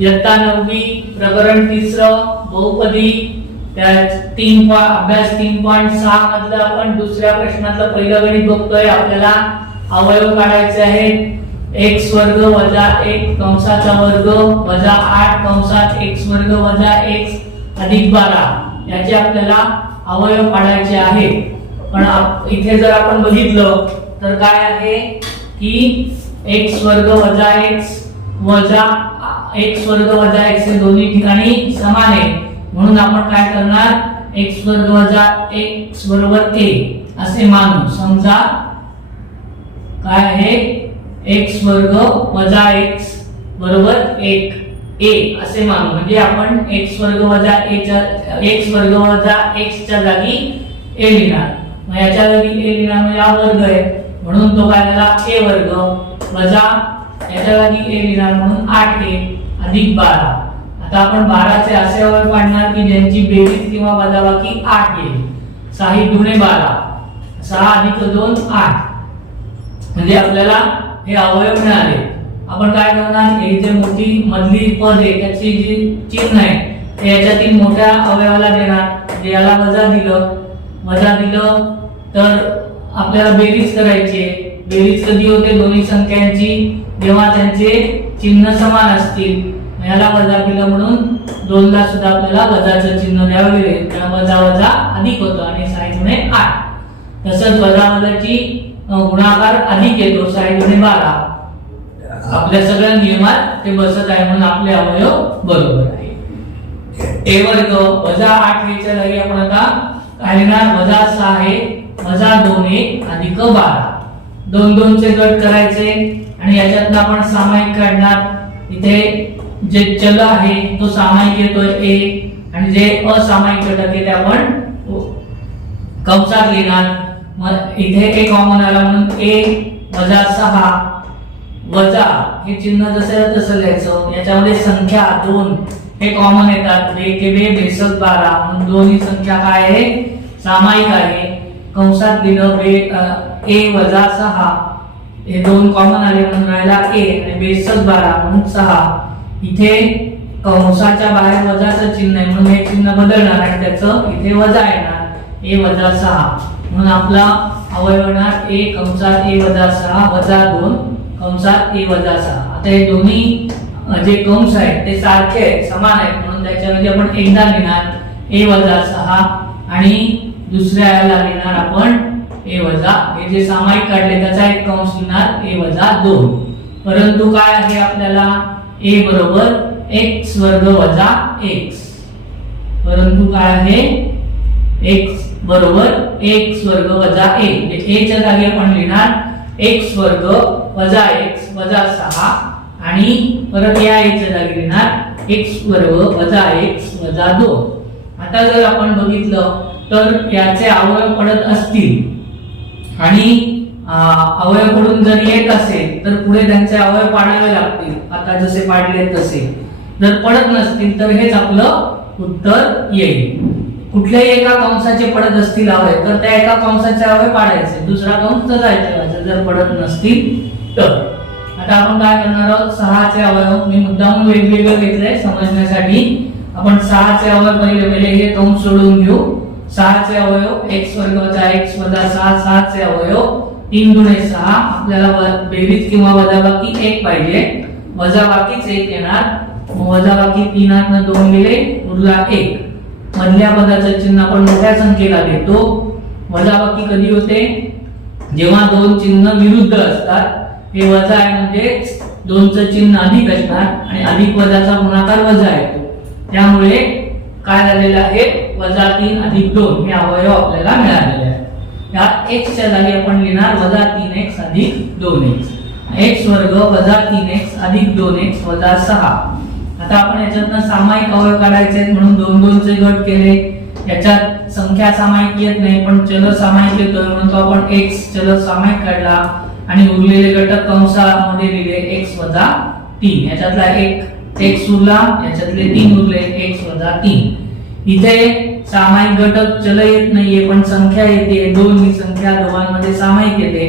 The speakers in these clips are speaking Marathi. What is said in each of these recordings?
इयत्ता 9वी प्रकरण 3 बहुपदी अभ्यास 3.6 मधलं आपण दुसऱ्या प्रश्नातलं पहिलं गणित बघतोय। आपल्याला अवयव काढायचे आहेत। x वर्ग वजा 1 कंसाचा वर्ग वजा 8 कंसात x वर्ग वजा x अधिक 12 याचे आपल्याला अवयव काढायचे आहेत। पण इथे जर आपण बघितलं तर काय आहे की x वर्ग वजा x वजा x वर्ग वजा x हे दोन्ही ठिकाणी समान आहे, म्हणून आपण काय करणार x वर्ग वजा x बरोबर a असे मानू। समजा काय आहे x वर्ग वजा x बरोबर 1 a असे मानू। म्हणजे आपण x वर्ग वजा x वर्ग वजा x च्या जागी a लिहिणार। मग याच्या जागी a लिहिणार म्हणजे हा वर्ग आहे, म्हणून तो काय झाला a वर्ग वजा याच्या जागी a लिहिणार म्हणून 8a अधिक 12। आता आपण 12 चे असे अवयव काढणार की ज्यांची बेरीज किंवा वजाबाकी 8 येईल। 6 दुणे 12 6 अधिक 2 8 म्हणजे आपल्याला हे अवयव मिळाले। आपण काय करणार हे जे मोठी मधली पद आहे त्याची जी चिन्ह आहे ते याच्यातील मोठ्या अवयवाला देणार। म्हणजे याला वजा दिलं तर आपल्याला बेरीज करायची आहे। बेरीज कधी होते दोन्ही संख्यांची जेव्हा त्यांचे चिन्ह समान असतील। याला वजा केलं म्हणून 2 ला सुद्धा आपल्याला वजाचं चिन्ह द्यावे लागेल, त्यामुळे वजा वजा अधिक होतो आणि 6 गुणे 8। तसंच वजा वजाची गुणाकार अधिक येतो 6 गुणे 12। आपल्या सगळ्या नियमात ते बसत आहे म्हणून आपले अवयव बरोबर आहे। a वर्ग वजा 8 च्या जागी आपण आता काय लिहिणार वजा 6 वजा 2 अधिक 12। 2 चे गट करायचे आणि याच्यातून आपण सामायिक काढणार। इथे जे चल आहे तो सामायिक येतोय a आणि जे असामायिक घटक आहे ते आपण कंसात लिहिणार। मग इथे a कॉमन आला म्हणून a वजा 6 वजा हे चिन्ह जसं तसं लिहायचं। याच्यामध्ये संख्या 2 हे कॉमन येतात, 2 के 2 बेसक 12 म्हणून दोन्ही संख्या काय आहे सामायिक आहे। कंसात लिहिलं a वजा 6 हे 2 कॉमन आले म्हणून राहिला a आणि बेसक 12 म्हणून 6। इथे कंसाच्या बाहेर वजाचं चिन्ह आहे म्हणून हे चिन्ह बदलणार आणि त्याचं इथे वजा येणार a वजा 6 म्हणून आपला अवयव येणार a कंसात a वजा 6 वजा 2 कंसात a वजा 6। आता हे दोन्ही जे कंस आहेत ते सारखे आहेत समान आहेत म्हणून त्याच्यामध्ये आपण एकदा लिहिणार a वजा 6 आणि दुसऱ्या याला लिहिणार आपण a वजा हे जे सामायिक काढले त्याचा एक कंस लिहिणार a वजा 2। परंतु काय आहे आपल्याला a बरोबर x वर्ग वजा x, परंतु काय आहे x बरोबर x वर्ग वजा a म्हणजे a च्या जागी आपण लिहिणार x वर्ग वजा x वजा 6 आणि परत या a च्या जागी लिहिणार x वर्ग वजा x वजा 2। आता जर आपण बघितलं तर याचे अवयव पडत असतील आणि अवयव पडून जर येत असेल तर पुढे त्यांचे अवयव पाडावे लागतील, आता जसे पाडले तसे। जर पडत नसतील तर हेच आपलं उत्तर येईल। कुठल्याही एका कंसाचे पडत असतील अवयव तर त्या एका कंसाचे अवयव पाडायचे, दुसरा कंस तसाच जर पडत नसतील तर। आता आपण काय करणार आहोत 6 चे अवयव मी मुद्दाम वेगवेगळे घेतले समजण्यासाठी। आपण 6 चे अवयव पहिले हे कंस सोडून घेऊ। 6 चे अवयव x वर्ग वजा x वजा 6 6 चे अवयव 3 दुणे 6 आपल्याला बेरीज किंवा वजाबाकी 1 पाहिजे, वजाबाकीच 1 येणार। वजाबाकी 3 आतनं 2 गेले उरला 1। मधल्या पदाचं चिन्ह आपण मोठ्या संख्येला घेतो। वजाबाकी कधी होते जेव्हा 2 चिन्ह विरुद्ध असतात। हे वजा आहे म्हणजे 2 चं चिन्ह अधिक असणार आणि अधिक वजाचा गुणाकार वजा येतो, त्यामुळे काय झालेलं आहे वजा 3 अधिक 2 हे अवयव आपल्याला मिळालेले आहेत। या x च्या जागी आपण लिहिणार वजा 3x अधिक 2x, x वर्ग वजा 3x अधिक 2x वजा 6। आता आपण याच्यातनं सामायिक अवयव काढायचे आहेत म्हणून 2 चे गट केले। याच्यात संख्या सामायिक येत नाही पण चल सामायिक येतोय म्हणून तो आपण x चल सामायिक काढला आणि उरलेले घटक कंसामध्ये लिहिले x वजा 3। याच्यातला एक x उरला, याच्यातले 3 उरले x वजा 3। इथे सामायिक घटक चल येत नाहीये पण संख्या येते 2 ही संख्या दोघांमध्ये सामायिक येते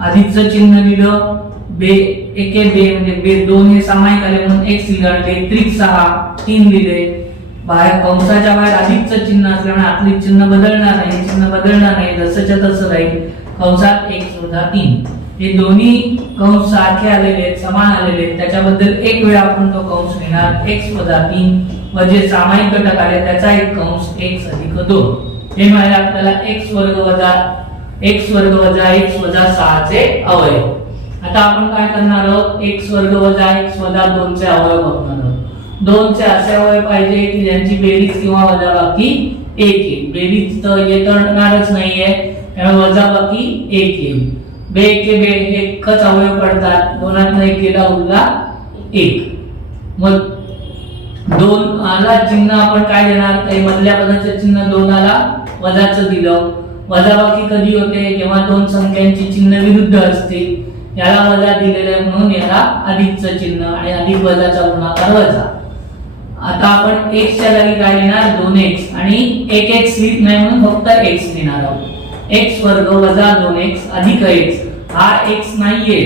अधिकचं चिन्ह लिहिलं, बे एके बे म्हणजे बे 2 हे सामायिक आले म्हणून x लिहिलं, बेत्रिक 6 3 लिहिले. बाहेर कंसाच्या बाहेर अधिकचं चिन्ह असल्यामुळे आतले चिन्ह बदलणार नाही, चिन्ह बदलणार नाही, जसंच्या तसं राहील. कंसात x वजा 3 हे दोन्ही कंस सारखे आलेले आहेत, समान आलेले आहेत, त्याच्याबद्दल एक वेळा आपण तो कंस लिहिणार x वजा 3 व जे सामायिक घटक आले त्याचा एक कंस x अधिक 2. हे मिळाले आपल्याला x वर्ग वजा x वजा 6 चे अवयव. आता आपण काय करणार आहोत, x वर्ग वजा x वजा 2 चे अवयव बघणार आहोत. 2 चे असे अवयव पाहिजे की ज्यांची बेरीज किंवा वजाबाकी 1 येईल. बेरीज तर येणारच नाहीये, त्यामुळे वजाबाकी 1 येईल. बे एके बे एकच अवयव पडतात, 2 1 गेला उरला 1. मग 2 आला चिन्ह आपण काय देणार, ते मधल्या पदाचं चिन्ह 2 आला वजाचं दिलं. वजाबाकी कधी होते, जेव्हा दोन संख्यांची चिन्ह विरुद्ध असतील. याला वजा दिलेले म्हणून याला अधिकचं चिन्ह आणि अधिक वजाचा गुणाकार वजा. आता आपण x च्या जागी काय लिहिणार, 2x आणि 1x लिहित नाही म्हणून फक्त x लिहिणार आहोत. x वर्ग वजा 2x अधिक x. हा x नाहीये,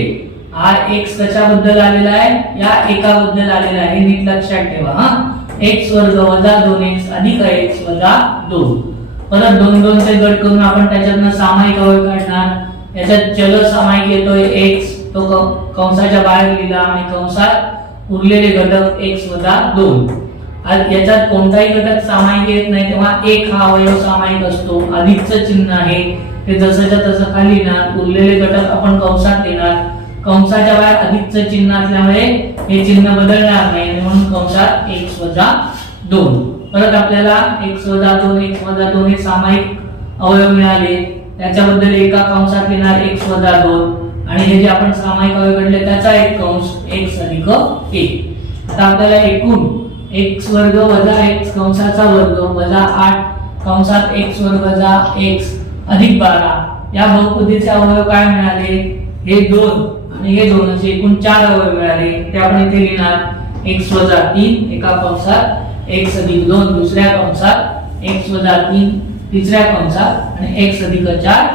हा x कशाबद्दल आलेला आहे, या एकाबद्दल आलेला आहे, हे नीट लक्षात ठेवा. हा x वर्ग वजा 2x अधिक x वजा 2. परत 2 2 चे गट करून आपण त्याच्यातनं सामायिक अवयव काढणार. याच्यात चल सामायिक येतोय x, तो कंसाच्या बाहेर लिहिला आणि कंसात उरलेले घटक x वजा 2. याच्यात कोणताही घटक सामायिक येत नाही, तेव्हा 1 हा अवयव सामायिक असतो. अधिकचं चिन्ह आहे ते जसंच्या तसं खाली लिहिणार. उरलेले घटक आपण कंसात लिहिणार. कंसाच्या बाहेर अधिकचं चिन्ह असल्यामुळे हे चिन्ह बदलणार नाही म्हणून कंसात x वजा 2. परत आपल्याला x वजा 2 हे सामायिक अवयव मिळाले. त्याच्याबद्दल एका कंसात लिहिणार x वजा 2 आणि हे जे आपण सामायिक अवयव काढले त्याचा एक कंस x अधिक 1. आता आपल्याला एकूण x वर्ग वजा x कंसाचा वर्ग वजा 8 कंसात x वर्ग वजा x अधिक 12 या बहुपदीचे अवयव काय मिळाले, हे 2 आणि हे 2 असे एकूण 4 अवयव मिळाले. ते आपण इथे लिहिणार. x वजा 3 एका कंसात, x अधिक 2 दुसऱ्या कंसात, x वजा 3 तिसऱ्या कंसात आणि x अधिक 4